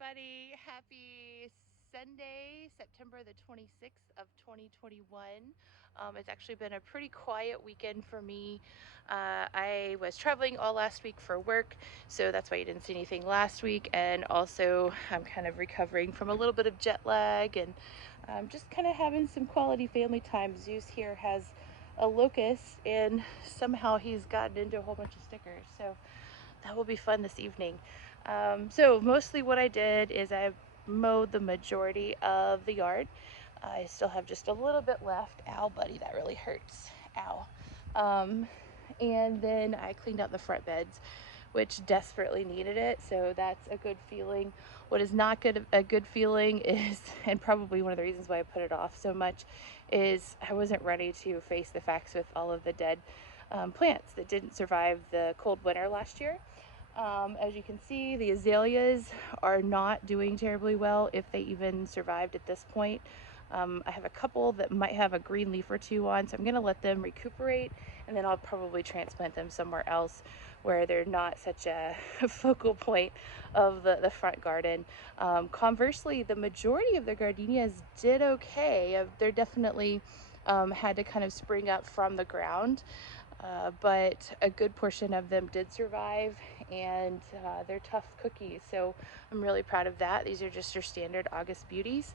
everybody. Happy Sunday, September the 26th of 2021. It's actually been a pretty quiet weekend for me. I was traveling all last week for work, so that's why you didn't see anything last week. And also, I'm kind of recovering from a little bit of jet lag and just kind of having some quality family time. Zeus here has a locust, and somehow he's gotten into a whole bunch of stickers. So that will be fun this evening. So mostly what I did is I mowed the majority of the yard. I still have just a little bit left. Ow, buddy, that really hurts. Ow. And then I cleaned out the front beds, which desperately needed it. So that's a good feeling. What is not a good feeling is, and probably one of the reasons why I put it off so much, is I wasn't ready to face the facts with all of the dead plants that didn't survive the cold winter last year. As you can see, the azaleas are not doing terribly well, if they even survived at this point. I have a couple that might have a green leaf or two on, so I'm going to let them recuperate, and then I'll probably transplant them somewhere else where they're not such a focal point of the front garden. Conversely, the majority of the gardenias did okay. They're definitely had to kind of spring up from the ground. But a good portion of them did survive, and they're tough cookies, so I'm really proud of that. These are just your standard August beauties.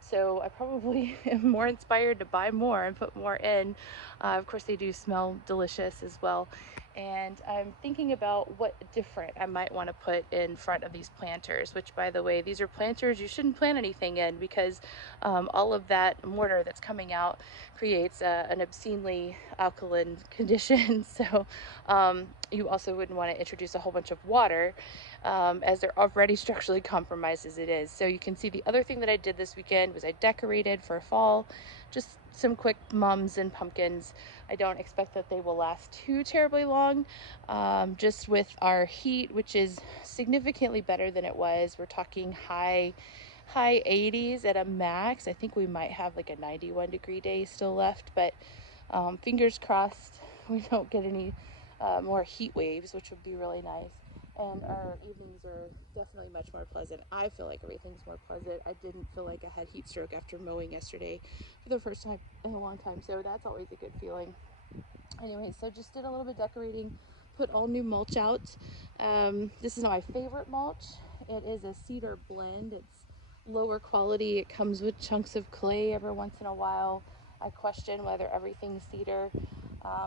So I probably am more inspired to buy more and put more in. Of course, they do smell delicious as well. And I'm thinking about what different I might want to put in front of these planters, which, by the way, these are planters you shouldn't plant anything in, because all of that mortar that's coming out creates an obscenely alkaline condition. So you also wouldn't want to introduce a whole bunch of water, as they're already structurally compromised as it is. So you can see the other thing that I did this weekend was I decorated for fall, just some quick mums and pumpkins. I don't expect that they will last too terribly long, just with our heat, which is significantly better than it was. We're talking high 80s at a max. I think we might have like a 91-degree day still left, but fingers crossed we don't get any more heat waves, which would be really nice. And our evenings are definitely much more pleasant. I feel like everything's more pleasant. I didn't feel like I had heat stroke after mowing yesterday for the first time in a long time, so that's always a good feeling. Anyway, so just did a little bit decorating, put all new mulch out. This is not my favorite mulch. It is a cedar blend. It's lower quality. It comes with chunks of clay every once in a while. I question whether everything's cedar,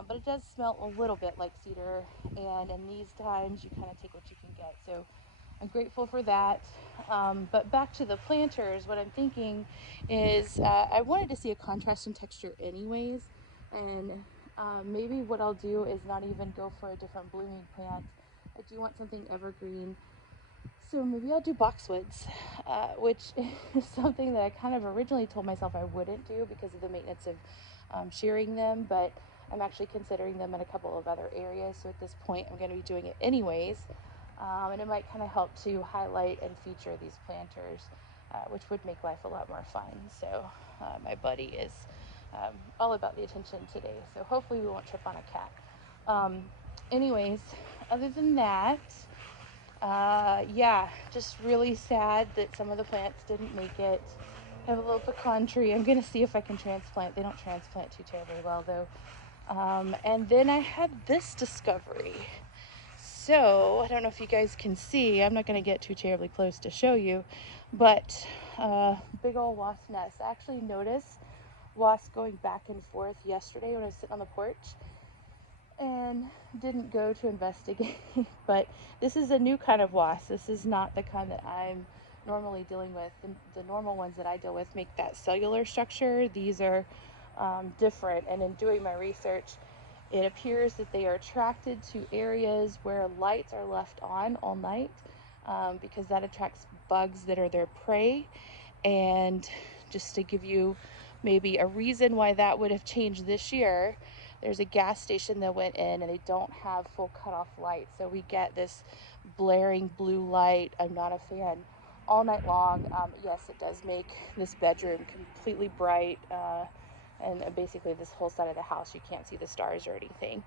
but it does smell a little bit like cedar, and in these times you kind of take what you can get. So I'm grateful for that. But back to the planters, what I'm thinking is I wanted to see a contrast in texture anyways, and maybe what I'll do is not even go for a different blooming plant. I do want something evergreen, so maybe I'll do boxwoods, which is something that I kind of originally told myself I wouldn't do because of the maintenance of shearing them, but I'm actually considering them in a couple of other areas, so at this point I'm going to be doing it anyways. And it might kind of help to highlight and feature these planters, which would make life a lot more fun. So my buddy is all about the attention today, so hopefully we won't trip on a cat. Anyways, other than that, yeah, just really sad that some of the plants didn't make it. I have a little pecan tree. I'm going to see if I can transplant. They don't transplant too terribly well, though. And then I had this discovery. So I don't know if you guys can see. I'm not going to get too terribly close to show you, but big old wasp nest. I actually noticed wasps going back and forth yesterday when I was sitting on the porch, and didn't go to investigate. But this is a new kind of wasp. This is not the kind that I'm normally dealing with. The normal ones that I deal with make that cellular structure. These are different, and in doing my research, it appears that they are attracted to areas where lights are left on all night, because that attracts bugs that are their prey. And just to give you maybe a reason why that would have changed this year, there's a gas station that went in and they don't have full cutoff light, so we get this blaring blue light. I'm not a fan. All night long. Yes, it does make this bedroom completely bright, and basically this whole side of the house you can't see the stars or anything.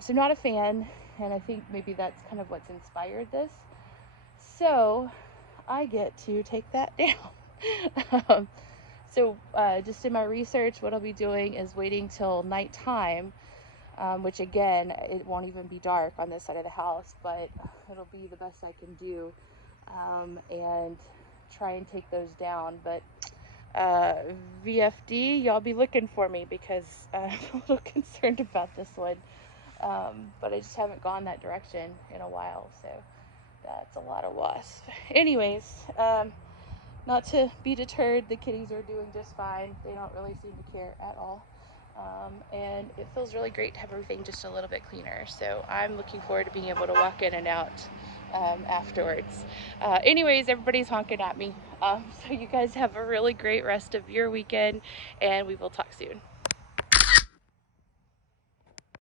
So not a fan, and I think maybe that's kind of what's inspired this. So I get to take that down. So just in my research, what I'll be doing is waiting till nighttime, which again, it won't even be dark on this side of the house, but it'll be the best I can do, and try and take those down. But VFD, y'all be looking for me because I'm a little concerned about this one. But I just haven't gone that direction in a while, so that's a lot of wasp. Anyways, not to be deterred, the kitties are doing just fine. They don't really seem to care at all. And it feels really great to have everything just a little bit cleaner. So I'm looking forward to being able to walk in and out afterwards. Anyways, everybody's honking at me. So you guys have a really great rest of your weekend, and we will talk soon.